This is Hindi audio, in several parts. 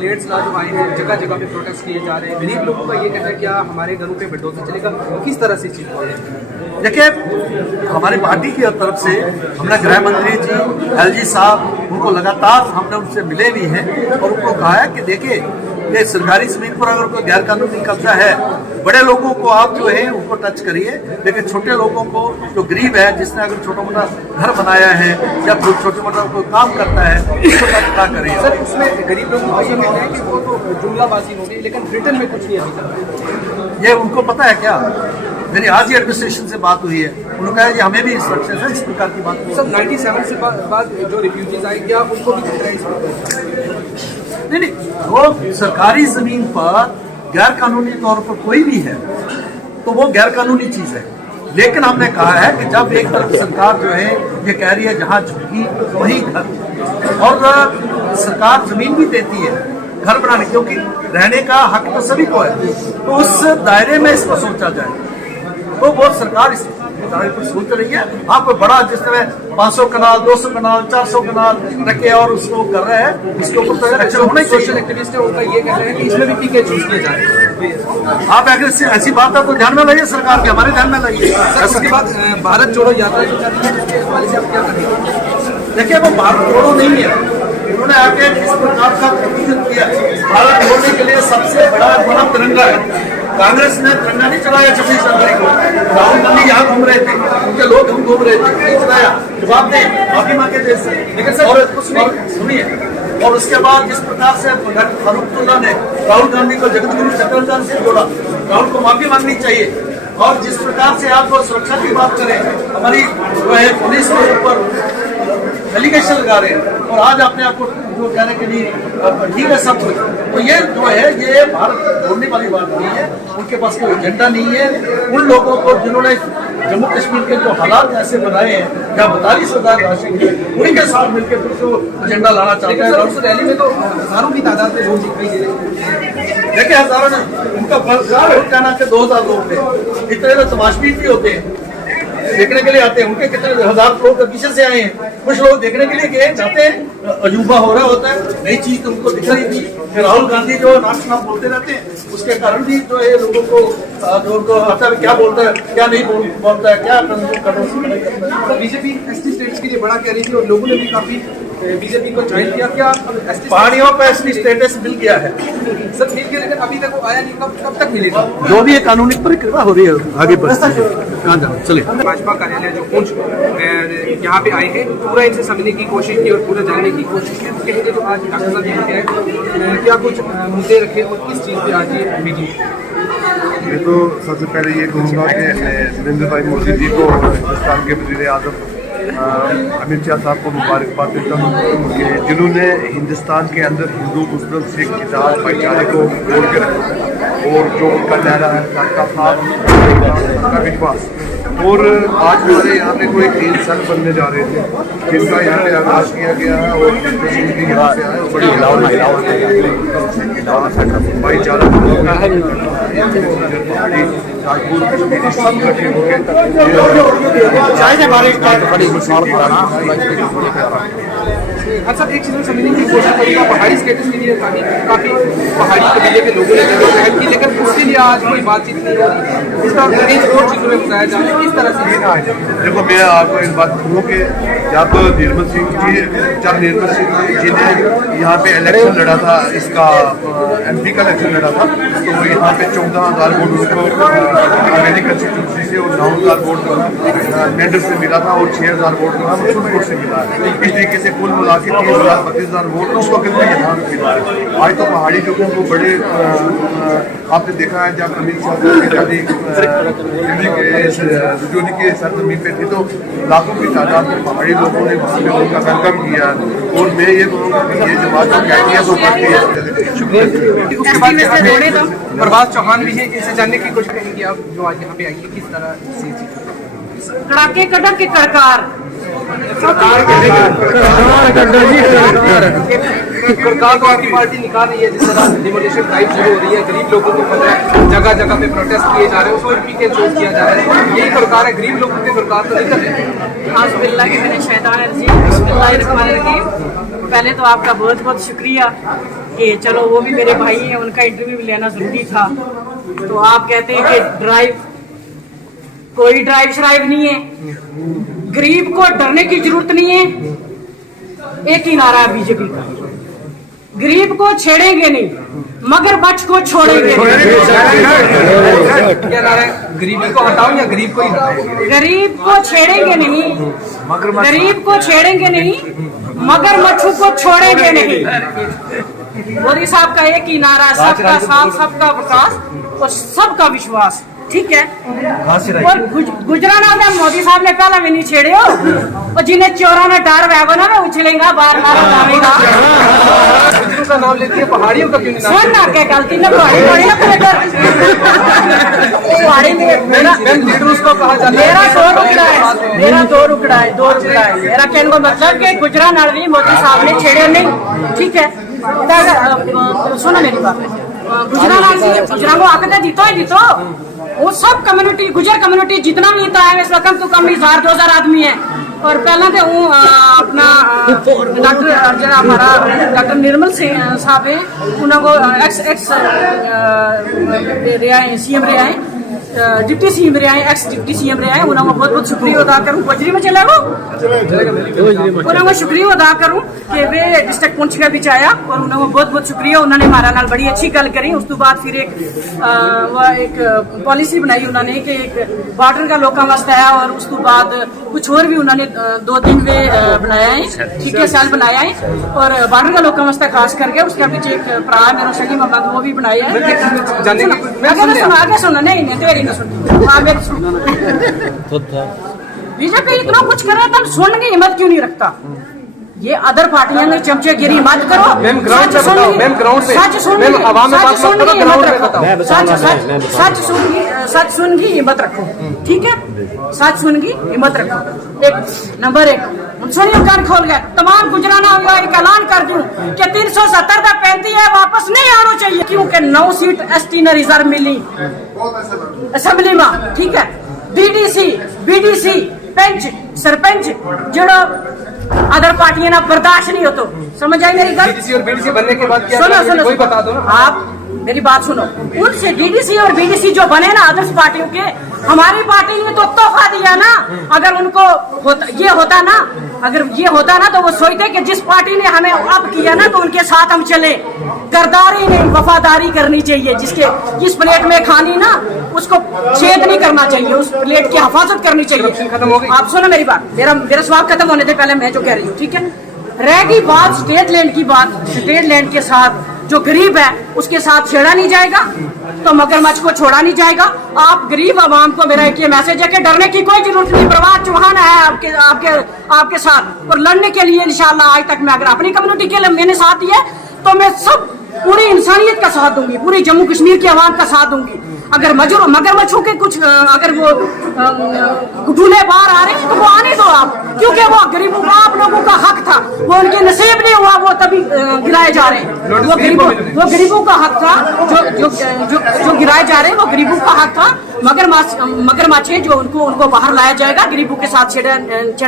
ब्लेड्स ला जो आए हैं, जगह जगह पे प्रोटेस्ट किए जा रहे हैं, गरीब लोगों का ये कहना है क्या हमारे घरों पे बुलडोजर चलेगा, किस तरह से चीज है? देखिए, हमारी पार्टी की तरफ से हमने गृह मंत्री जी एलजी साहब उनको लगातार हमने उनसे मिले भी हैं और उनको कहा है कि देखिए ये सरकारी जमीन पर अगर कोई गैर कानूनी कब्जा है, बड़े लोगों को आप जो है उनको टच करिए, लेकिन छोटे लोगों को जो गरीब है, जिसने अगर छोटा मोटा घर बनाया है या छोटे मोटा कोई काम करता है, उसको टच ना करिए। सर, उसमें गरीब लोगों को ये कहना है कि वो तो जुमलाबाजी हो गई, लेकिन ब्रिटेन में कुछ नहीं अभी तक। ये उनको पता है क्या? मेरी आज ही एडमिनिस्ट्रेशन से बात हुई है, उन्होंने कहा कि हमें भी इंस्ट्रक्शन है इस प्रकार की बात। सर, 97 से बाद जो रिफ्यूजीज आए, क्या उनको भी नहीं, वो सरकारी जमीन पर गैर कानूनी तौर पर कोई भी है तो वो गैर कानूनी चीज है, लेकिन हमने कहा है कि जब एक तरफ सरकार जो है ये कह रही है जहां झुकी वहीं घर, और सरकार जमीन भी देती है घर बनाने, क्योंकि रहने का हक तो सभी को है, तो उस दायरे में इसको सोचा जाए, तो वो सरकार इस दायरे पर सोच रही है। आप बड़ा जिस तरह 500 कनाल 200 कनाल 400 कनाल रखे और उसको कर रहे हैं, इसके ऊपर तो एक्शन होना ही चाहिए। सोशल एक्टिविस्ट है, उनका ये कहना है कि इसमें भी पीके चूज किए जा रहे हैं। आप अगर ऐसी बात है तो ध्यान में लाइए, सरकार के हमारे ध्यान में लाइए। उसके बाद भारत जोड़ो यात्रा जो चल रही है, उसके हवाले से आप क्या करेंगे? देखिए, वो भारत जोड़ो नहीं है, उन्होंने आके इस प्रकार का प्रतिनिधित्व किया। भारत जोड़ने के लिए सबसे बड़ा तिरंगा है। कांग्रेस ने तिरंगा नहीं चलाया 26 जनवरी को, राहुल गांधी यहाँ घूम रहे थे, उनके लोग हम घूम रहे थे, नहीं चलाया। जवाब दे, माफी मांगे देश से, लेकिन सर कुछ नहीं सुनिए। और उसके बाद जिस प्रकार से फारूकुल्लाह ने राहुल गांधी को जगतगुरु शंकराचार्य से जोड़ा, राहुल को माफी मांगनी चाहिए। और जिस प्रकार से आप सुरक्षा की बात करें, हमारी जो है पुलिस के ऊपर एलिगेशन लगा रहे हैं, और आज अपने आप को जो कहने के लिए ठीक है सब कुछ, तो ये जो है ये भारत जोड़ने वाली बात नहीं है। उनके पास कोई एजेंडा नहीं है। उन लोगों को जिन्होंने जम्मू कश्मीर के जो हालात ऐसे बनाए हैं, या 42,000 राशि के, उनके साथ मिलकर फिर तो एजेंडा लाना चाहते हैं। उस रैली में तो हजारों की तादाद में लोग दिखाई दे रहे हैं। देखिए, हजारों ने उनका कहना कि 2000 लोग थे, इतने तो तमाशबीन भी होते हैं, देखने के लिए आते हैं। उनके कितने हजार लोग पीछे से आए हैं, कुछ लोग देखने के लिए गए, जाते हैं, अजूबा हो रहा होता है, नई चीज तो उनको दिख रही थी। फिर राहुल गांधी जो नाम बोलते रहते हैं, उसके कारण भी जो है लोगों को जो उनको आता है क्या बोलता है क्या नहीं बोलता है, क्या बीजेपी एसटी स्टेट्स के लिए बड़ा कह रही थी और लोगों ने भी काफी बीजेपी को ज्वाइन किया। क्या पहाड़ियों का एसटी स्टेटस मिल गया है? सर मिल गया, लेकिन अभी तक वो आया नहीं, कब तक मिलेगा? जो भी कानूनी प्रक्रिया हो रही है आगे बढ़ती है। कहाँ जाना, चलिए। भाजपा कार्यालय जो पुंछ यहाँ पे आए हैं, पूरा इनसे समझने की कोशिश की और पूरा जानने की कोशिश की। तो कहेंगे जो आज डॉक्टर साहब यहाँ पे आए, क्या कुछ मुद्दे रखे और किस चीज़ पे आज ये मीटिंग? मैं तो सबसे पहले ये कहूँगा कि नरेंद्र भाई मोदी जी को, हिंदुस्तान के वज़ीर आज़म अमित शाह साहब को मुबारकबाद देता हूँ कि जिन्होंने हिंदुस्तान के अंदर हिंदू मुस्लिम सिख ईसाई भाईचारे को जोड़ के रखा, और जो उनका लहरा है सबका साथ उनका विश्वास। और आज हमारे यहाँ पे कोई 3 संघ बनने जा रहे थे, जिनका यहाँ पे आगाज किया गया है, और यहाँ से आए बड़ी भाईचारा सब इकट्ठे हो गए। अच्छा, एक चीज़ समझने की कोशिश करेगा, पहाड़ी स्टेटस के लिए काफी पहाड़ी कबीले के लोगों ने पहल की, लेकिन उसके लिए आज कोई बातचीत नहीं हो रही। इस तरह कई और चीज़ों में बताया जा रहा है, किस तरह से? देखो, मैं आपको एक बात कहूँ कि जब निर्मल सिंह जी ने यहाँ पे इलेक्शन लड़ा था, इसका MP का इलेक्शन लड़ा था, तो यहाँ पे 14,000 वोट उसको मेरी कंस्टिट्यूंसी से और 9,000 वोट मेंढर से मिला था, और 6,000 वोट मुजफ्फरपुर से मिला है। इस तरीके से कुल मिला के 30,000 32,000 वोट उसको कितना यहाँ मिला है। आज तो पहाड़ी लोगों को बड़े आपने देखा है, जब अमित शाह दिल्ली के रजौरी के सरजमीन पे थी, तो लाखों की तादाद में पहाड़ी लोगों ने वहाँ पे उनका वेलकम किया। और मैं ये कहूँगा कि ये जमात जो कहती है वो करती है। शुक्रिया। प्रभात चौहान भी है, इसे जानने की कोशिश करेंगे आप जो आज यहाँ पे आई है, किस तरह से? कड़ाके कड़क के कड़कार सरकार तो आपकी पार्टी निकाल रही है, जिस तरह डिमोलिशन ड्राइव शुरू हो रही है, गरीब लोगों को जगह जगह पे प्रोटेस्ट किए जा रहे हैं, उसको पीके चोट किया जा रहा है। यही सरकार है, गरीब लोगों की सरकार तो नहीं कर रही। आज बिल्ला के मैंने शैतान पहले तो आपका बहुत बहुत शुक्रिया कि चलो वो भी मेरे भाई हैं, उनका इंटरव्यू भी लेना जरूरी था। तो आप कहते हैं कि ड्राइव, कोई ड्राइव श्राइव नहीं है, गरीब को डरने की जरूरत नहीं है। एक ही नारा है बीजेपी का, गरीब को छेड़ेंगे नहीं मगरमच्छ को छोड़ेंगे। क्या नारा है? गरीबी को हटाओ या गरीब को ही हटाओ? गरीब को छेड़ेंगे नहीं, गरीब को छेड़ेंगे नहीं, मगरमच्छ को छोड़ेंगे नहीं। मोदी साहब का एक ही नारा, सबका साथ, सबका विकास और सबका विश्वास। ठीक है। और गुजराना में मोदी साहब ने पहला भी नहीं छेड़े हो, और जिन्हें चोरा ने डार वैगन में उछलेगा बार मारा जाएगा। गुजरों का नाम लेती है, पहाड़ियों का क्यों नहीं नाम? सुन ना क्या गलती ने पहाड़ी पड़ी ना पहाड़ी में लीडर उसको कहा जाता है। मेरा दो रुकड़ा है, मेरा दो रुकड़ा है, दो रुकड़ा है। मेरा कहने का मतलब कि गुजरा नड़वी मोदी साहब ने छेड़े नहीं। ठीक है। सुनो मेरी बात, गुजरा को आकर जीतो ही जीतो, वो सब कम्युनिटी, गुजर कम्युनिटी जितना भी इतना है इस वक्त तो कम 1000-2000 आदमी है। और पहला तो वो अपना डॉक्टर हमारा डॉक्टर निर्मल सिंह साहब है, उन्होंने एक्स सीएम रहे हैं, डिप्टी सीएम रहे हैं, एक्स डिप्टी सीएम रहे हैं। उन्होंने बहुत बहुत शुक्रिया अदा करूँ। गोजरी में चला वो उन्होंने शुक्रिया अदा करूँ कि वे डिस्ट्रिक्ट पुंछ के बीच आया, और उन्होंने बहुत बहुत शुक्रिया। उन्होंने हमारा नाल बड़ी अच्छी गल करी। उस तो बाद फिर एक पॉलिसी बनाई उन्होंने कि एक बॉर्डर का लोगों वास्ते आया, और उस तो बाद कुछ और भी उन्होंने 2-3 वे बनाया है। ठीक है, सेल बनाया है, और बॉर्डर का लोगों वास्ते खास करके उसके पीछे एक प्राय मेरा सही मोहम्मद वो भी बनाया है। आगे सुनो, नहीं तेरी नहीं सुन, बीजेपी इतना कुछ कर रहा था, सुनने की हिम्मत क्यों नहीं रखता? ये अदर पार्टियां ने चमचेगिरी मत करो। मैम ग्राउंड पे बताओ, मैम ग्राउंड पे, मैम हवा में बात मत करो, ग्राउंड पे बताओ। सच सुन की हिम्मत रखो। ठीक है, सच सुन की हिम्मत रखो। एक नंबर 1 सुनिए, कान खोल गए तमाम गुजराना एक ऐलान कर दूं कि 370 का 35 है, वापस नहीं आना चाहिए, क्योंकि 9 सीट एसटी ने रिजर्व मिली असेंबली में। ठीक है, बीडीसी पंच सरपंच जो अदर पार्टियां ना बर्दाश्त नहीं हो, तो समझ आई मेरी गल? डीडीसी और बीडीसी बनने के बाद क्या सुनो कोई बता दो ना। आप मेरी बात सुनो, उनसे डीडीसी और बीडीसी जो बने ना अदर्स पार्टियों के, हमारी पार्टी ने तो तोहफा दिया ना। अगर उनको ये होता ना तो वो सोचते कि जिस पार्टी ने हमें अब किया ना तो उनके साथ हम चले। गरदारी नहीं, वफादारी करनी चाहिए। जिस प्लेट में खानी ना उसको छेद नहीं करना चाहिए, उस प्लेट की हिफाजत करनी चाहिए। आप सुनो मेरी बात, मेरा सवाल खत्म होने से पहले मैं जो कह रही हूँ। ठीक है, रहेगी बात स्टेट लैंड की बात, स्टेट लैंड के साथ जो गरीब है उसके साथ छेड़ा नहीं जाएगा, तो मगरमच्छ को छोड़ा नहीं जाएगा। आप गरीब आवाम को मेरा एक ये मैसेज है कि डरने की कोई जरूरत नहीं। प्रभात चौहान है आपके साथ, और लड़ने के लिए इंशाल्लाह आज तक मैं अगर अपनी कम्युनिटी के लिए मैंने साथ दिया तो मैं सब पूरी इंसानियत का साथ दूंगी, पूरी जम्मू कश्मीर की आवाम का साथ दूंगी। अगर मगरमच्छों के कुछ अगर वो गुटूले बाहर आ रहे हैं तो वो आने दो आप, क्योंकि वो गरीबों का आप लोगों का हक था, वो उनके नसीब नहीं हुआ, वो तभी गिराए जा रहे हैं। वो गरीबों का हक था, जो गिराए जा रहे हैं वो गरीबों का हक था। मगरमच्छ जो उनको बाहर लाया जाएगा, गरीबों के साथ छेड़ा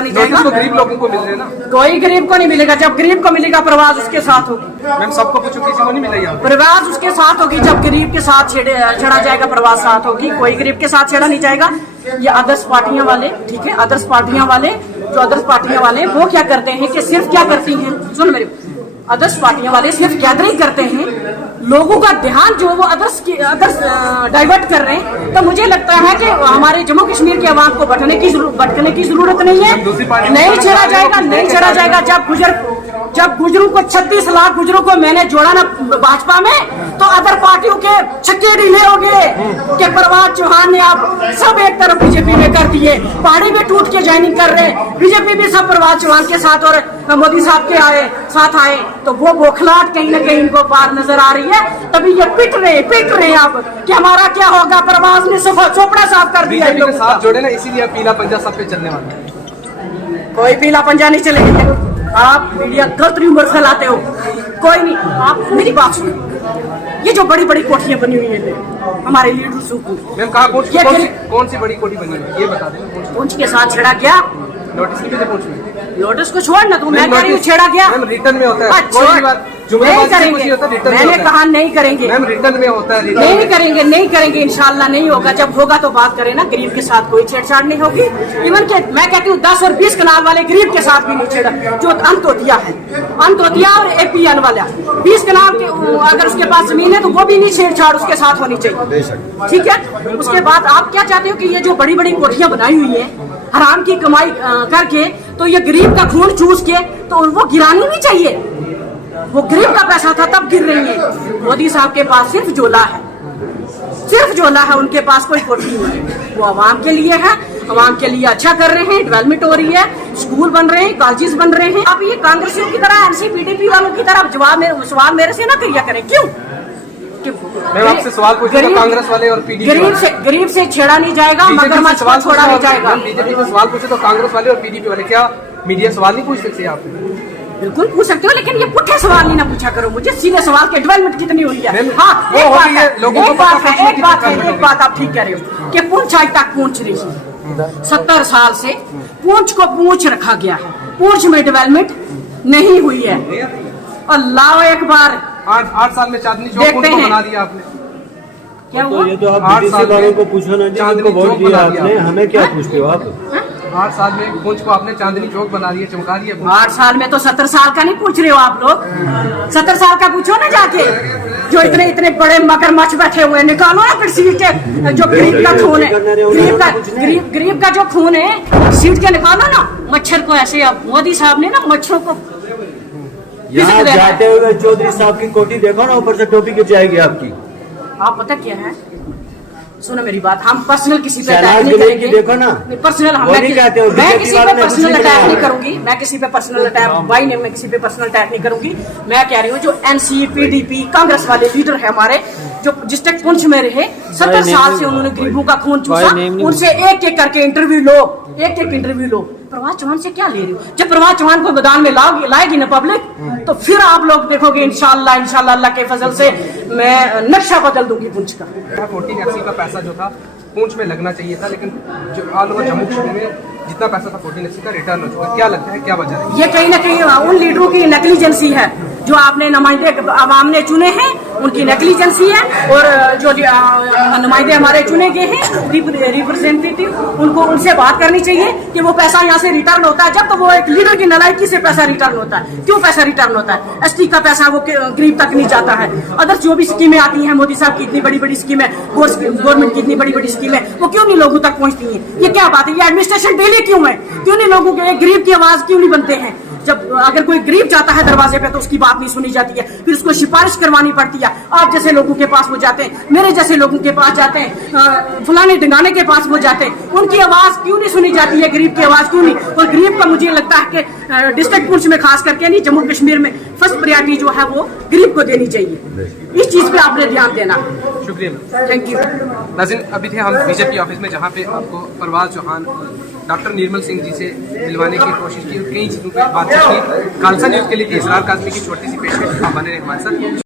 नहीं जाएगा। तो गरीब लोगों को मिल रहे ना, कोई गरीब को नहीं मिलेगा। जब गरीब को मिलेगा परवाज उसके साथ होगी। मैम सबको पूछो, किसी को नहीं मिला यहाँ? परवाज उसके साथ होगी जब गरीब के साथ छेड़ा जाएगा, परवाज साथ होगी। कोई गरीब के साथ छेड़ा नहीं जाएगा। ये अदर्स पार्टियां वाले, ठीक है, अदर्स पार्टियां वाले वो क्या करते हैं कि सिर्फ क्या करती हैं, सुन मेरे, अदर्स पार्टियां वाले सिर्फ गैदरिंग करते हैं, लोगों का ध्यान जो वो अदर्स डाइवर्ट कर रहे हैं। तो मुझे लगता है कि हमारे जम्मू कश्मीर के अवाम को भटकने की जरूरत नहीं है। नहीं छेड़ा जाएगा। जब गुजरों को 36 लाख गुजरों को मैंने जोड़ा ना भाजपा में, तो अदर पार्टियों के छक्के ढीले हो गए कि प्रभात चौहान ने आप सब एक तरफ बीजेपी में कर दिए, पहाड़ी में टूट के ज्वाइनिंग कर रहे, बीजेपी भी सब प्रभात चौहान के साथ और मोदी साहब के साथ आए, तो वो बौखलाहट कहीं ना कहीं इनको बात नजर आ रही है। तभी ये पिट रहे हैं अब कि हमारा क्या होगा। प्रभात ने चोपड़ा साफ कर दिया। बीजेपी के साथ जोड़े ना, इसीलिए पीला पंजा सब पे चलने वाला है। कोई पीला पंजा नहीं चलेगा। आप मीडिया गलत रूमर फैलाते हो, कोई नहीं। आप मेरी बात सुनो, ये जो बड़ी बड़ी कोठियां बनी हुई है हमारे लीडर्स को, मैम कौन सी बड़ी कोठी बनी है ये बता दें। पुंछ के साथ छेड़ा गया, नोटिस नहीं भेजे पुंछ में? लोटस को छोड़ ना तू, मैं कह रही हूँ छेड़ा गया। रिटर्न में होता है। नहीं करेंगे। मैंने कहा नहीं करेंगे, मैम रिटर्न में होता है, नहीं करेंगे इंशाल्लाह नहीं होगा। जब होगा तो बात करें ना, गरीब के साथ कोई छेड़छाड़ नहीं होगी। इवन के मैं कहती हूँ 10 और 20 कनाल वाले गरीब के साथ भी नहीं छेड़ा, जो अंतोतिया है, अंतोतिया और APN वाला 20 कनाल के अगर उसके पास जमीन है तो वो भी नहीं छेड़छाड़ उसके साथ होनी चाहिए, ठीक है। उसके बाद आप क्या चाहते हो कि ये जो बड़ी बड़ी कोठियां बनाई हुई है हराम की कमाई करके, तो ये गरीब का खून चूस के तो वो गिरानी नहीं चाहिए। वो गरीब का पैसा था तब गिर रही है। मोदी साहब के पास सिर्फ झोला है, सिर्फ झोला है, उनके पास कोई कोठी नहीं है। वो आवाम के लिए है, आवाम के लिए अच्छा कर रहे हैं, डेवलपमेंट हो रही है, स्कूल बन रहे हैं, कॉलेजेस बन रहे हैं। अब ये कांग्रेसियों की तरह NCPDP वालों की तरह सवाल मेरे से ना करिया करें। क्यों? मैं आपसे सवाल पूछूं तो कांग्रेस वाले और PDP गरीब से छेड़ा नहीं जाएगा, मगरमच्छ को छोड़ा नहीं जाएगा। बीजेपी से सवाल पूछे तो कांग्रेस वाले और PDP वाले, क्या मीडिया सवाल नहीं पूछ सकते आप? बिल्कुल पूछ सकते हो, लेकिन ये पुट्ठे सवाल नहीं ना पूछा करो मुझे, सीधे सवाल के डेवलपमेंट कितनी हुई है। हाँ, एक बात आप ठीक कह रहे हो कि पूंछ आज तक पूंछ रही है। 70 साल से पूंछ को पूंछ रखा गया है, पूंछ में डेवलपमेंट नहीं हुई है। और लाओ एक बार 8 साल में चांदनी चौक को बना दिया आपने। क्या हुआ? ये तो आप बीडीसी वालों को पूछो ना, जिनको वोट दिया आपने, हमें क्या पूछते हो आप? 8 साल में पूंछ को आपने चांदनी चौक बना दिया, चमका दिया। 8 साल में तो 70 साल का नहीं पूछ रहे हो आप लोग, 70 साल का पूछो ना जाके। जो इतने इतने बड़े मगरमच्छ बैठे हुए, निकालो ना फिर सीट के, जो गरीब का खून है, गरीब का जो खून है सीट के निकालो ना। मच्छर को ऐसे अब मोदी साहब ने ना मच्छरों को यहाँ जाते हुए चौधरी साहब की कोठी देखो ना, ऊपर से टोपी गिर जाएगी आपकी। आप पता क्या है, सुनो मेरी बात, हम पर्सनल किसी पे शहनाज अटैक नहीं गिरी की करेंगे। देखो ना, पर्सनल वो नहीं कहते हो, मैं किसी पे ने कुछ पर्सनल नहीं अटैक कहा। नहीं करूंगी, मैं किसी पे पर्सनल अटैक भाई ने मैं किसी पे पर्सनल अटैक नहीं करूंगी। मैं कह रही हूँ जो NCPDP कांग्रेस वाले लीडर है हमारे, जो डिस्ट्रिक्ट पुंछ में रहे 70 साल से उन्होंने गरीबों का खून चूसा, उनसे एक एक करके इंटरव्यू लो, एक एक इंटरव्यू लो। प्रभात चौहान से क्या ले रही हो? जब प्रभात चौहान को मैदान में लाएगी ना पब्लिक, तो फिर आप लोग देखोगे इंशाल्लाह अल्लाह के फजल से मैं नक्शा बदल दूंगी पुंछ का। 14 का पैसा जो था पूंछ में लगना चाहिए था, लेकिन जो ऑल ओवर जम्मू कश्मीर में जितना पैसा था 14 का रिटर्न हो चुका है। क्या लगता है, क्या वजह है? ये कहीं ना कहीं उन लीडरों की नेग्लिजेंसी है, जो आपने नुमाइंदे आवाम ने चुने हैं, उनकी नेग्लिजेंसी है। और जो नुमाइंदे हमारे चुने गए हैं रिप्रेजेंटेटिव, उनको उनसे बात करनी चाहिए कि वो पैसा यहाँ से रिटर्न होता है जब, तो वो एक लीडर की नालायकी से पैसा रिटर्न होता है। क्यों पैसा रिटर्न होता है? ST का पैसा वो गरीब तक नहीं जाता है। अदर जो भी स्कीमें आती हैं, मोदी साहब की इतनी बड़ी बड़ी स्कीमें, गवर्नमेंट की इतनी बड़ी बड़ी स्कीमें, वो क्यों नहीं लोगों तक पहुँचती है? ये क्या बात है? ये एडमिनिस्ट्रेशन डिले क्यों है? क्यों नहीं लोगों के गरीब की आवाज क्यों नहीं बनते हैं? जब अगर कोई गरीब जाता है दरवाजे पे तो उसकी बात नहीं सुनी जाती है, फिर उसको सिफारिश करवानी पड़ती है। आप जैसे लोगों के पास वो जाते हैं, मेरे जैसे लोगों के पास जाते हैं, फलाने ढिंगाने के पास वो जाते हैं, उनकी आवाज क्यों नहीं सुनी जाती है? गरीब की आवाज क्यों नहीं? और गरीब का मुझे लगता है कि डिस्ट्रिक्ट पुंछ में खास करके नहीं, जम्मू कश्मीर में फर्स्ट प्रायोरिटी जो है वो गरीब को देनी चाहिए। इस चीज पे आपने ध्यान देना। शुक्रिया, थैंक यू। नाज़रीन, अभी थे हम बीजेपी ऑफिस में, जहाँ पे आपको परवाज चौहान डॉक्टर निर्मल सिंह जी से मिलवाने की कोशिश की और कई चीज़ों पर बातचीत की। खालसा न्यूज़ के लिए थी इसरार काज़मी की छोटी सी पेशकश। आप बने रहे हमारे साथ।